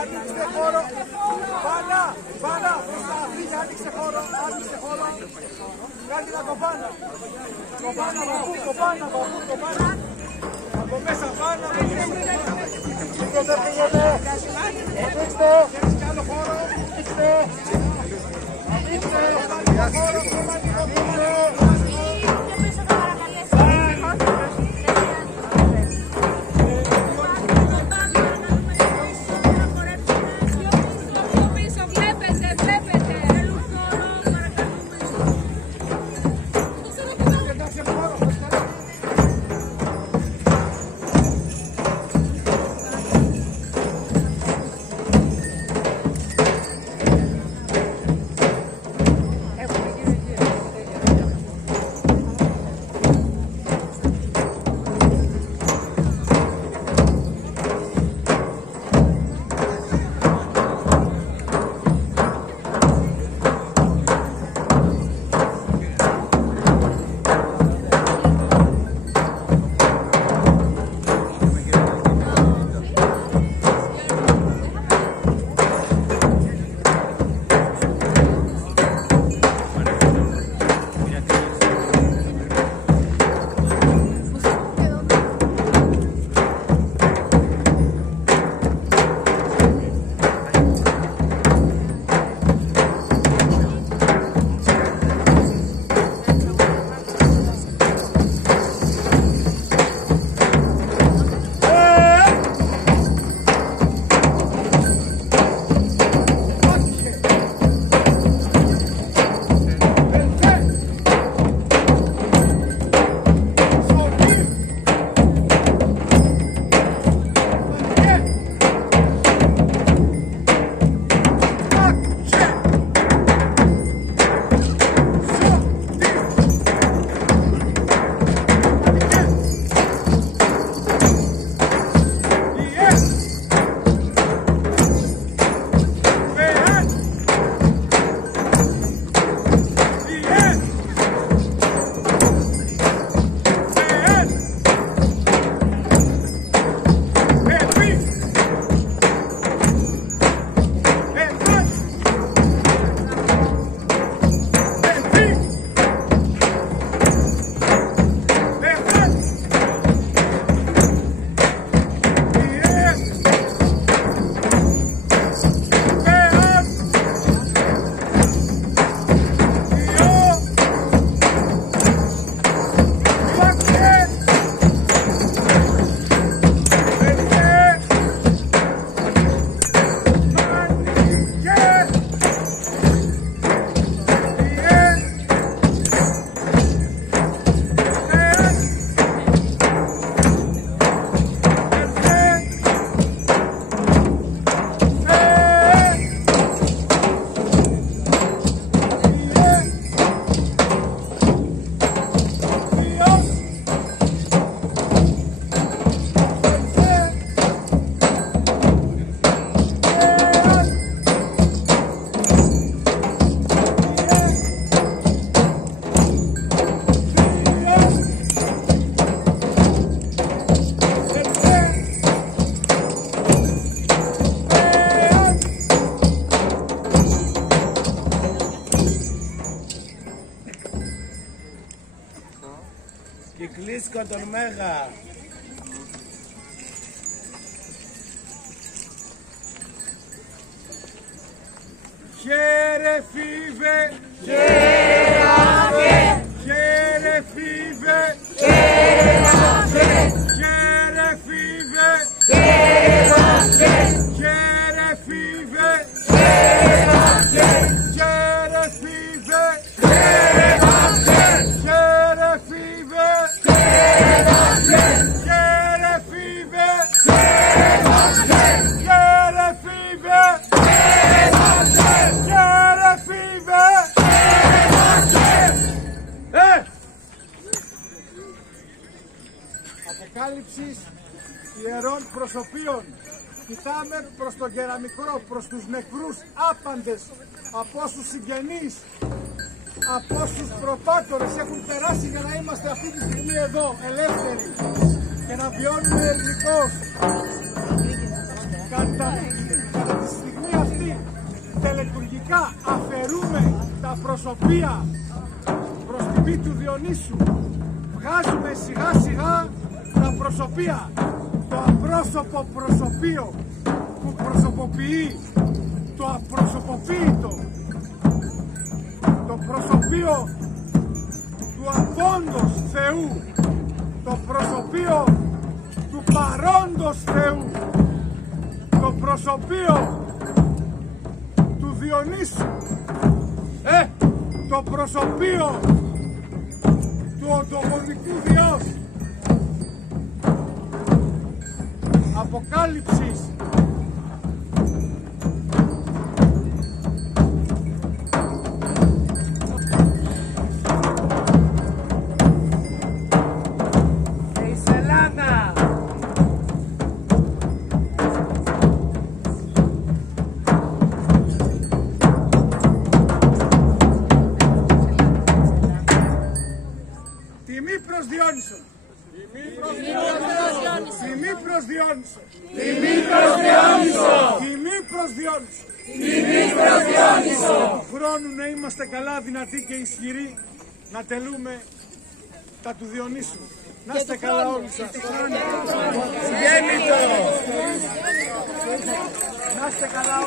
Άνοιξε χώρο. Πάνα. Άνοιξε χώρο. Κάτι να το πάνα. Το πάνα. Από μέσα πάνα. Δεν πήγαινε. Ανοίξτε. Θέλεις κι άλλο χώρο. Κυκλίσκω τον Μέγα. Χαίρε φίβε, χαίρε φίβε, χαίρε φίβε, χαίρε φίβε, χαίρε φίβε. αποκάλυψης ιερών προσωπίων. Κοιτάμε προς τον κεραμικό, προς τους νεκρούς άπαντες, από όσους συγγενείς, από όσους προπάτορες έχουν περάσει για να είμαστε αυτή τη στιγμή εδώ, ελεύθεροι και να βιώνουμε ειρηνικώς. Κατά τη στιγμή αυτή, τελετουργικά αφαιρούμε τα προσωπία προς τιμή του Διονύσου. Βγάζουμε σιγά σιγά τα προσωπία, το απρόσωπο προσωπείο που προσωποποιεί το απροσωποποίητο, το προσωπείο του απόντος Θεού, το προσωπείο του παρόντος Θεού, το προσωπείο του Διονύσου, το προσωπείο του οντογονικού Διός. Αποκάλυψης τιμή προς Διόνυσο. Τιμή προς Διόνυσο. Τιμή προς Διόνυσο. Τιμή προς Διόνυσο. Τιμή προς Διόνυσο. Τιμή προς Διόνυσο. Του χρόνου να είμαστε καλά, δυνατοί και ισχυροί, να τελούμε τα του Διονύσου. Να είστε καλά όλοι σας. Γέννητο. Να είστε καλά όλοι.